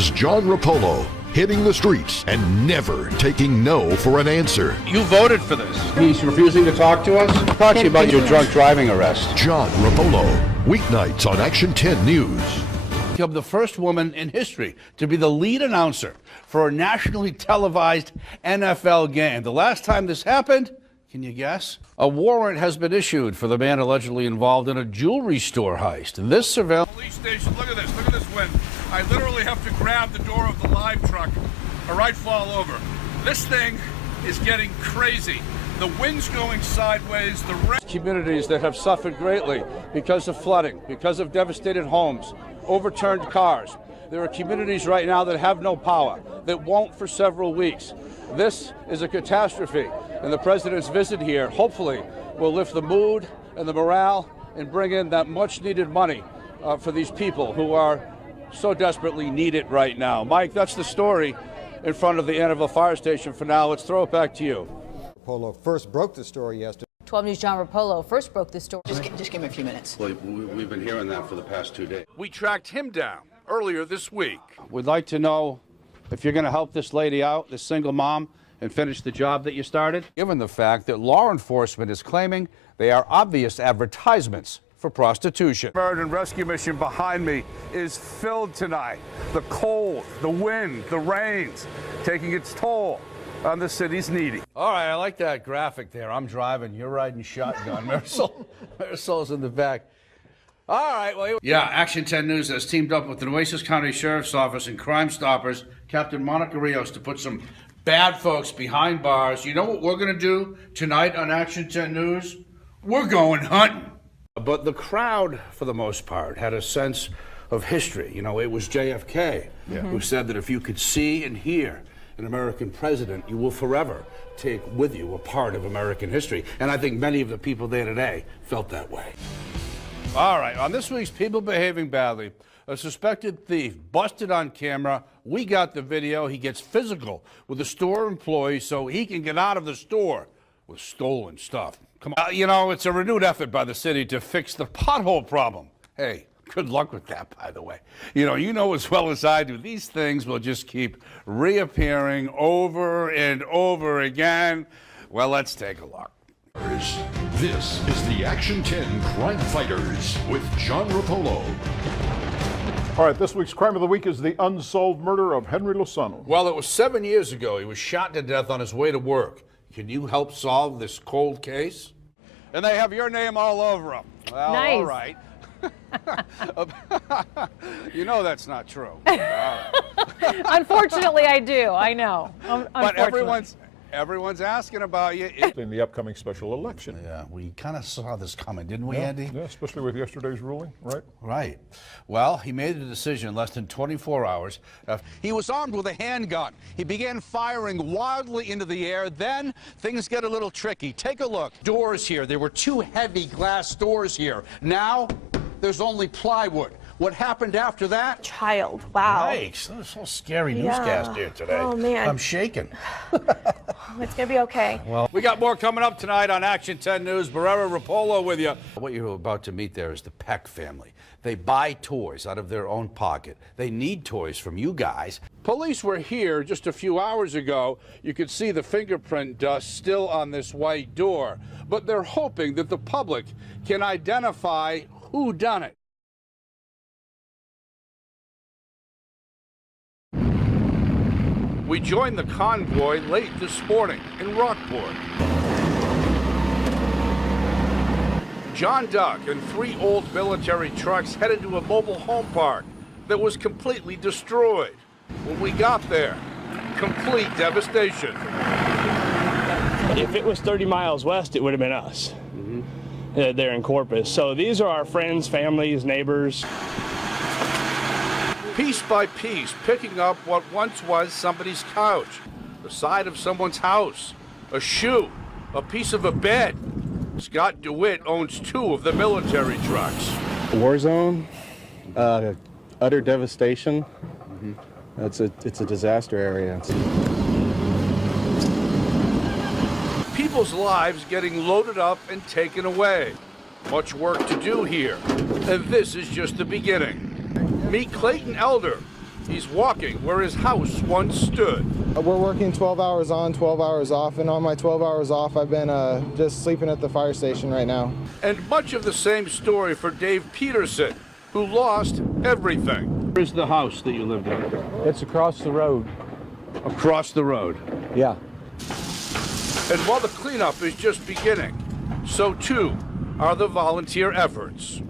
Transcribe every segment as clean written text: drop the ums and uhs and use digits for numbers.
Action's John Rupolo, hitting the streets and never taking no for an answer. You voted for this. He's refusing to talk to us. Talk to you about your drunk driving arrest. John Rupolo, weeknights on Action 10 News. Become the first woman in history to be the lead announcer for a nationally televised NFL game. The last time this happened, can you guess? A warrant has been issued for the man allegedly involved in a jewelry store heist. And this surveillance... Police station, look at this wind. I literally have to grab the door of the live truck or I'd fall over. This thing is getting crazy. The wind's going sideways. Communities that have suffered greatly because of flooding, because of devastated homes, overturned cars. There are communities right now that have no power, that won't for several weeks. This is a catastrophe, and the president's visit here hopefully will lift the mood and the morale and bring in that much-needed money for these people who are so desperately need it right now. Mike, that's the story in front of the Annabelle Fire Station for now. Let's throw it back to you. Rupolo first broke the story yesterday. 12 News' John Rupolo first broke the story. Just give me a few minutes. Well, we've been hearing that for the past 2 days. We tracked him down earlier this week. We'd like to know if you're going to help this lady out, this single mom, and finish the job that you started. Given the fact that law enforcement is claiming they are obvious advertisements for prostitution. Murder and rescue mission behind me is filled tonight. The cold, the wind, the rains, taking its toll on the city's needy. All right, I like that graphic there. I'm driving, you're riding shotgun. Marisol's in the back. All right, well... Yeah, Action 10 News has teamed up with the Nueces County Sheriff's Office and Crime Stoppers, Captain Monica Rios, to put some bad folks behind bars. You know what we're going to do tonight on Action 10 News? We're going hunting. But the crowd, for the most part, had a sense of history. You know, it was JFK who said that if you could see and hear an American president, you will forever take with you a part of American history. And I think many of the people there today felt that way. All right, on this week's People Behaving Badly, a suspected thief busted on camera. We got the video. He gets physical with a store employee so he can get out of the store with stolen stuff. Come on. You know, it's a renewed effort by the city to fix the pothole problem. Hey, good luck with that, by the way. You know as well as I do, these things will just keep reappearing over and over again. Well, let's take a look. This is the Action 10 Crime Fighters with John Rupolo. All right, this week's Crime of the Week is the unsolved murder of Henry Lozano. Well, it was 7 years ago. He was shot to death on his way to work. Can you help solve this cold case? And they have your name all over them. Well, nice. All right. You know that's not true. Unfortunately, I do. I know. But everyone's asking about you. In the upcoming special election. Yeah, we kind of saw this coming, didn't we, Andy? Yeah, especially with yesterday's ruling, right? Right. Well, he made a decision in less than 24 hours. He was armed with a handgun. He began firing wildly into the air. Then things get a little tricky. Take a look. Doors here. There were 2 heavy glass doors here. Now there's only plywood. What happened after that? Child. Wow. Yikes. That was so scary newscast here today. Oh, man. I'm shaking. It's going to be okay. Well, we got more coming up tonight on Action 10 News. Barrera Rupolo with you. What you're about to meet there is the Peck family. They buy toys out of their own pocket. They need toys from you guys. Police were here just a few hours ago. You could see the fingerprint dust still on this white door. But they're hoping that the public can identify who done it. We joined the convoy late this morning in Rockport. John Duck and 3 old military trucks headed to a mobile home park that was completely destroyed. When we got there, complete devastation. If it was 30 miles west, it would have been us. There in Corpus. So these are our friends, families, neighbors. Piece by piece, picking up what once was somebody's couch, the side of someone's house, a shoe, a piece of a bed. Scott DeWitt owns 2 of the military trucks. War zone, utter devastation. It's a disaster area. People's lives getting loaded up and taken away. Much work to do here, and this is just the beginning. Meet Clayton Elder, He's walking where his house once stood. We're working 12 hours on, 12 hours off, and on my 12 hours off, I've been just sleeping at the fire station right now. And much of the same story for Dave Peterson, who lost everything. Where's the house that you lived in? It's across the road. Across the road. Yeah. And while the cleanup is just beginning, so too are the volunteer efforts.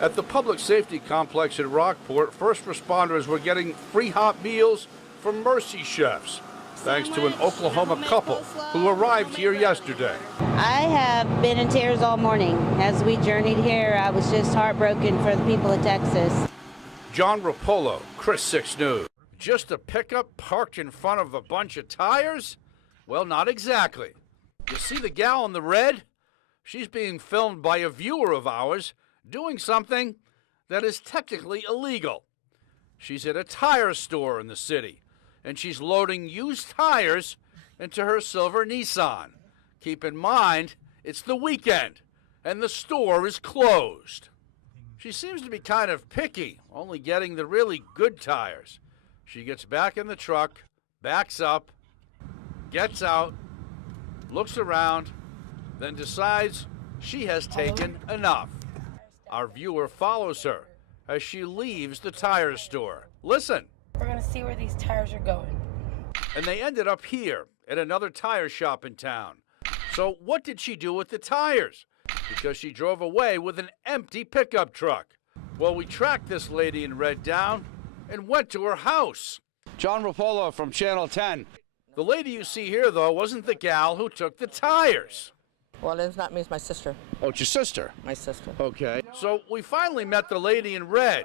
At the public safety complex in Rockport, first responders were getting free hot meals from Mercy Chefs, thanks to an Oklahoma couple who arrived here yesterday. I have been in tears all morning. As we journeyed here, I was just heartbroken for the people of Texas. John Rupolo, Chris 6 News. Just a pickup parked in front of a bunch of tires? Well, not exactly. You see the gal in the red? She's being filmed by a viewer of ours doing something that is technically illegal. She's at a tire store in the city, and she's loading used tires into her silver Nissan. Keep in mind, it's the weekend, and the store is closed. She seems to be kind of picky, only getting the really good tires. She gets back in the truck, backs up, gets out, looks around, then decides she has taken enough. Our viewer follows her as she leaves the tire store. Listen. We're gonna see where these tires are going. And they ended up here at another tire shop in town. So what did she do with the tires? Because she drove away with an empty pickup truck. Well, we tracked this lady in red down and went to her house. John Rupolo from Channel 10. The lady you see here, though, wasn't the gal who took the tires. Well, it's not me, it's my sister. Oh, it's your sister? My sister. Okay. So we finally met the lady in red,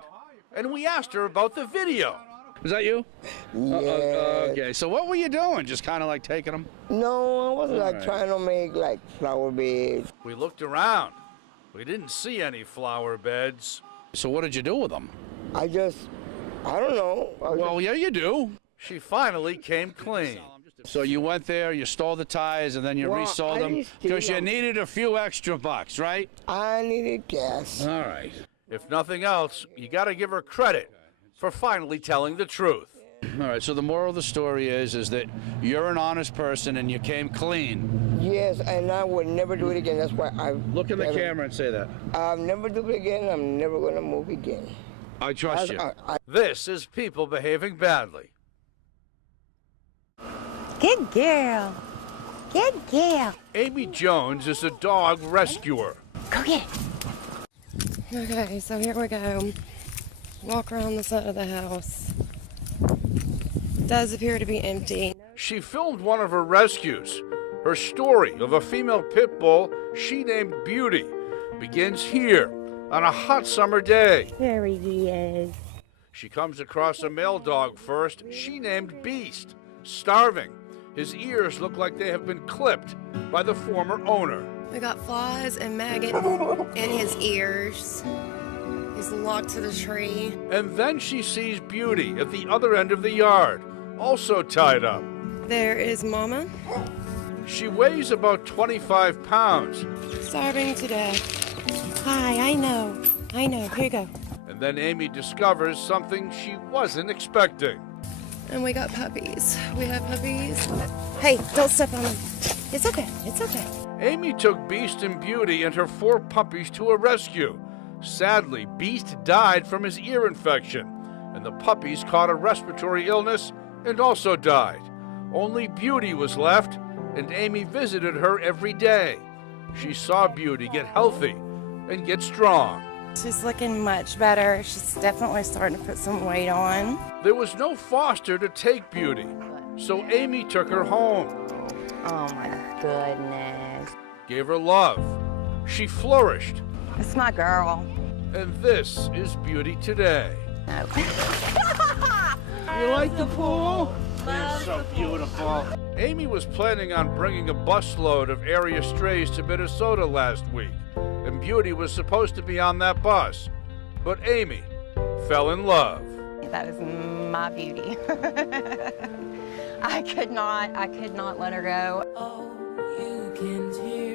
and we asked her about the video. Is that you? Yeah. Okay, so what were you doing? Just kind of like taking them? No, I wasn't trying to make like flower beds. We looked around. We didn't see any flower beds. So what did you do with them? I don't know. Well, yeah, you do. She finally came clean. So you went there, you stole the tires, and then you resold them because you needed a few extra bucks, right? I needed gas. All right. If nothing else, you got to give her credit for finally telling the truth. All right, so the moral of the story is that you're an honest person and you came clean. Yes, and I would never do it again. That's why I... Look in the camera and say that. I'll never do it again. I'm never going to move again. I trust you. This is people behaving badly. Good girl. Good girl. Amy Jones is a dog rescuer. Go get it. Okay, so here we go. Walk around the side of the house. Does appear to be empty. She filmed one of her rescues. Her story of a female pit bull she named Beauty begins here on a hot summer day. There he is. She comes across a male dog first, she named Beast, starving. His ears look like they have been clipped by the former owner. We got flies and maggots in his ears. He's locked to the tree. And then she sees Beauty at the other end of the yard, also tied up. There is Mama. She weighs about 25 pounds. Starving to death. Hi, I know. Here you go. And then Amy discovers something she wasn't expecting. And we got puppies. We have puppies. Hey, don't step on them. It's okay. It's okay. Amy took Beast and Beauty and her 4 puppies to a rescue. Sadly, Beast died from his ear infection, and the puppies caught a respiratory illness and also died. Only Beauty was left, and Amy visited her every day. She saw Beauty get healthy and get strong. She's looking much better. She's definitely starting to put some weight on. There was no foster to take Beauty, so Amy took her home. Oh my goodness. Gave her love. She flourished. It's my girl. And this is Beauty today. No. You like the pool? It's so beautiful. Amy was planning on bringing a busload of area strays to Minnesota last week, and Beauty was supposed to be on that bus. But Amy fell in love. That is my beauty. I could not let her go. Oh, you can hear